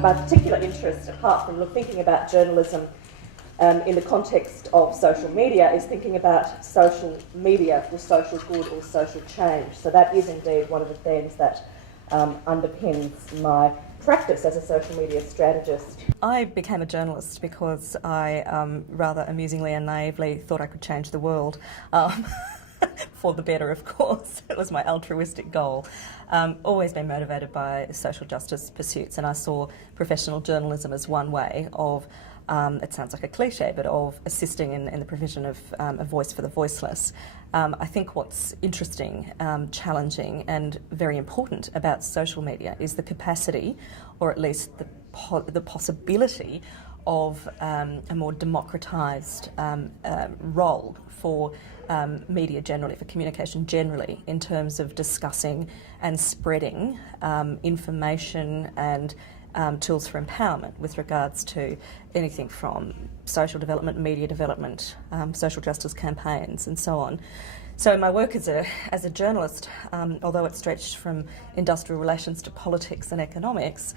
my particular interest, apart from thinking about journalism in the context of social media, is thinking about social media for social good or social change. So that is indeed one of the themes that underpins my practice as a social media strategist. I became a journalist because I rather amusingly and naively thought I could change the world. For the better, of course. It was my altruistic goal. Always been motivated by social justice pursuits, and I saw professional journalism as one way of, it sounds like a cliche, but of assisting in the provision of a voice for the voiceless. I think what's interesting, challenging and very important about social media is the capacity, or at least the possibility of a more democratised role for media generally, for communication generally, in terms of discussing and spreading information and tools for empowerment with regards to anything from social development, media development, social justice campaigns and so on. So my work as a journalist, although it stretched from industrial relations to politics and economics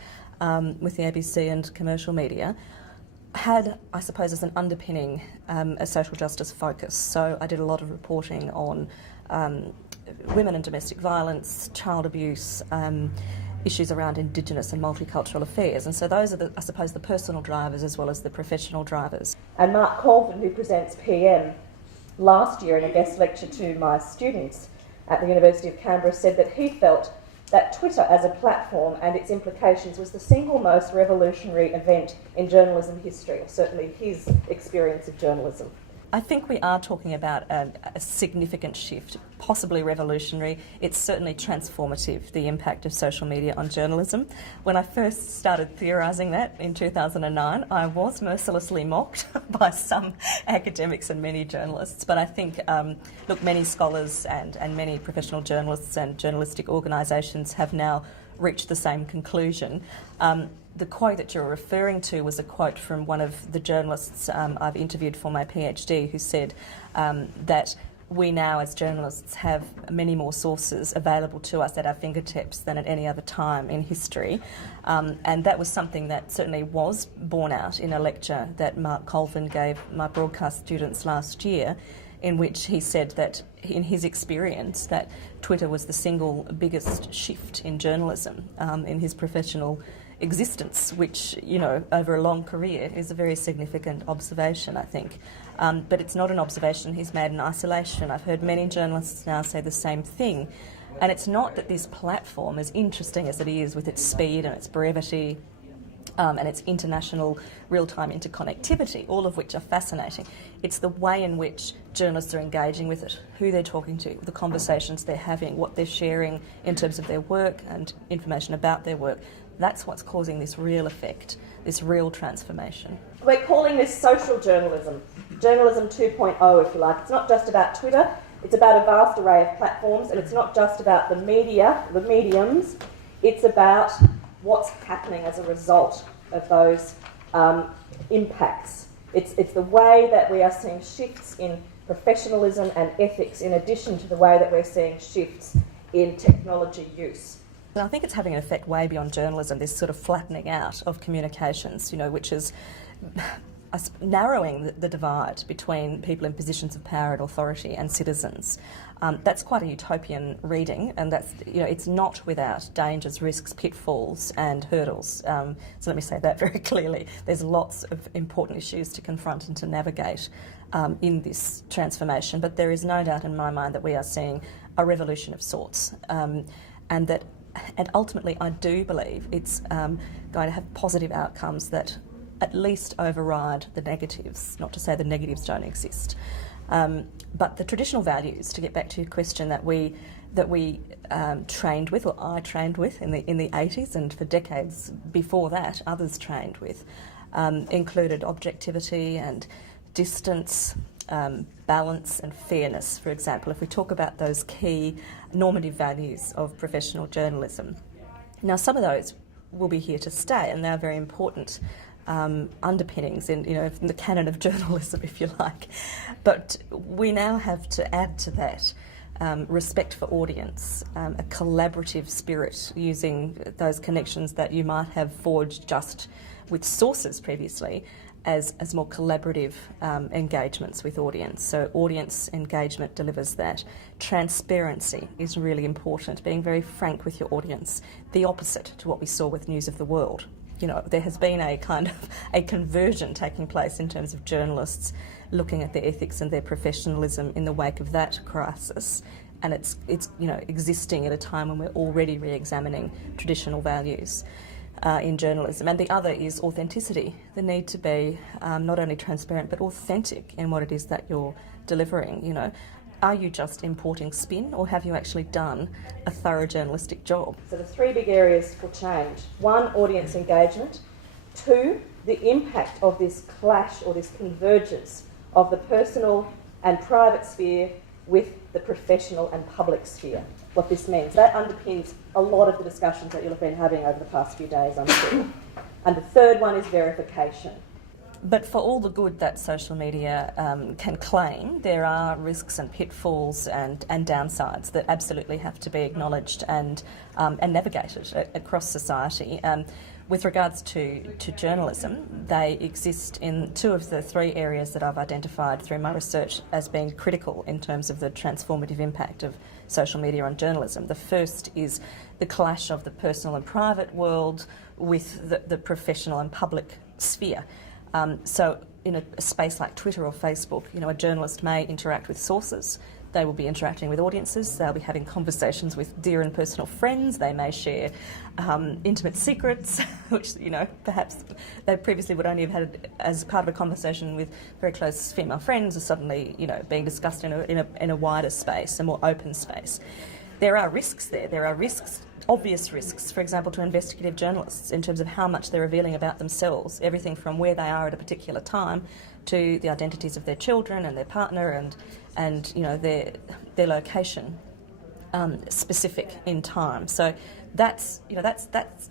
with the ABC and commercial media, had, I suppose, as an underpinning a social justice focus. So I did a lot of reporting on women and domestic violence, child abuse, issues around Indigenous and multicultural affairs. And so those are, I suppose, the personal drivers as well as the professional drivers. And Mark Colvin, who presents PM, last year in a guest lecture to my students at the University of Canberra, said that he felt that Twitter as a platform and its implications was the single most revolutionary event in journalism history, or certainly his experience of journalism. I think we are talking about a significant shift, possibly revolutionary. It's certainly transformative, the impact of social media on journalism. When I first started theorising that in 2009, I was mercilessly mocked by some academics and many journalists. But I think, many scholars and many professional journalists and journalistic organisations have now reached the same conclusion. The quote that you're referring to was a quote from one of the journalists I've interviewed for my PhD, who said that we now as journalists have many more sources available to us at our fingertips than at any other time in history. And that was something that certainly was borne out in a lecture that Mark Colvin gave my broadcast students last year, in which he said that in his experience that Twitter was the single biggest shift in journalism in his professional existence, which, over a long career is a very significant observation, I think. But it's not an observation he's made in isolation. I've heard many journalists now say the same thing. And it's not that this platform, as interesting as it is with its speed and its brevity, and its international real-time interconnectivity, all of which are fascinating. It's the way in which journalists are engaging with it, who they're talking to, the conversations they're having, what they're sharing in terms of their work and information about their work. That's what's causing this real effect, this real transformation. We're calling this social journalism, journalism 2.0 if you like. It's not just about Twitter, it's about a vast array of platforms, and it's not just about the media, the mediums, it's about what's happening as a result of those impacts. It's the way that we are seeing shifts in professionalism and ethics, in addition to the way that we're seeing shifts in technology use. And I think it's having an effect way beyond journalism, this sort of flattening out of communications, which is narrowing the divide between people in positions of power and authority and citizens. That's quite a utopian reading, and that's, it's not without dangers, risks, pitfalls and hurdles. So let me say that very clearly. There's lots of important issues to confront and to navigate in this transformation, but there is no doubt in my mind that we are seeing a revolution of sorts, and ultimately I do believe it's going to have positive outcomes that at least override the negatives, not to say the negatives don't exist. But the traditional values, to get back to your question, that we trained with, or I trained with in the 80s, and for decades before that others trained with, included objectivity and distance, balance and fairness, for example, if we talk about those key normative values of professional journalism. Now, some of those will be here to stay, and they're very important underpinnings in the canon of journalism, if you like. But we now have to add to that respect for audience, a collaborative spirit, using those connections that you might have forged just with sources previously as more collaborative engagements with audience. So audience engagement delivers that. Transparency is really important, being very frank with your audience, the opposite to what we saw with News of the World. You know, there has been a kind of a conversion taking place in terms of journalists looking at their ethics and their professionalism in the wake of that crisis, and it's you know, existing at a time when we're already re-examining traditional values in journalism. And the other is authenticity, the need to be not only transparent but authentic in what it is that you're delivering. You know, are you just importing spin, or have you actually done a thorough journalistic job? So the three big areas for change: one, audience engagement; two, the impact of this clash or this convergence of the personal and private sphere with the professional and public sphere. What this means. That underpins a lot of the discussions that you'll have been having over the past few days, I'm sure. And the third one is verification. But for all the good that social media can claim, there are risks and pitfalls and downsides that absolutely have to be acknowledged and navigated across society. With regards to journalism, they exist in two of the three areas that I've identified through my research as being critical in terms of the transformative impact of social media on journalism. The first is the clash of the personal and private world with the professional and public sphere. So in a space like Twitter or Facebook, you know, a journalist may interact with sources. They will be interacting with audiences. They'll be having conversations with dear and personal friends. They may share intimate secrets, which, you know, perhaps they previously would only have had as part of a conversation with very close female friends, are suddenly, you know, being discussed in a wider space, a more open space. There are risks there. There are risks, obvious risks, for example, to investigative journalists in terms of how much they're revealing about themselves, everything from where they are at a particular time to the identities of their children and their partner and you know, their location specific in time. So that's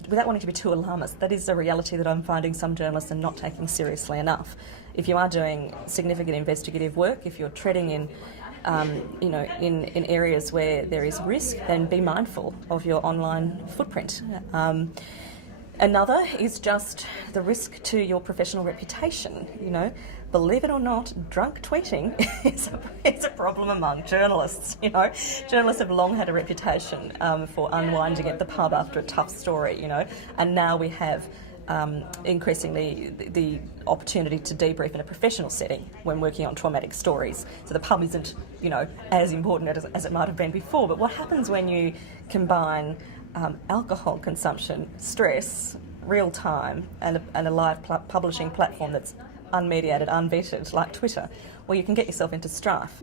without wanting to be too alarmist, that is a reality that I'm finding some journalists are not taking seriously enough. If you are doing significant investigative work, if you're treading in in areas where there is risk, then be mindful of your online footprint. Another is just the risk to your professional reputation. You know, believe it or not, drunk tweeting is a problem among journalists. You know, journalists have long had a reputation for unwinding at the pub after a tough story. You know, and now we have increasingly the opportunity to debrief in a professional setting when working on traumatic stories. So the pub isn't, you know, as important as it might have been before. But what happens when you combine alcohol consumption, stress, real time, and a live publishing platform that's unmediated, unvetted, like Twitter? Well, you can get yourself into strife.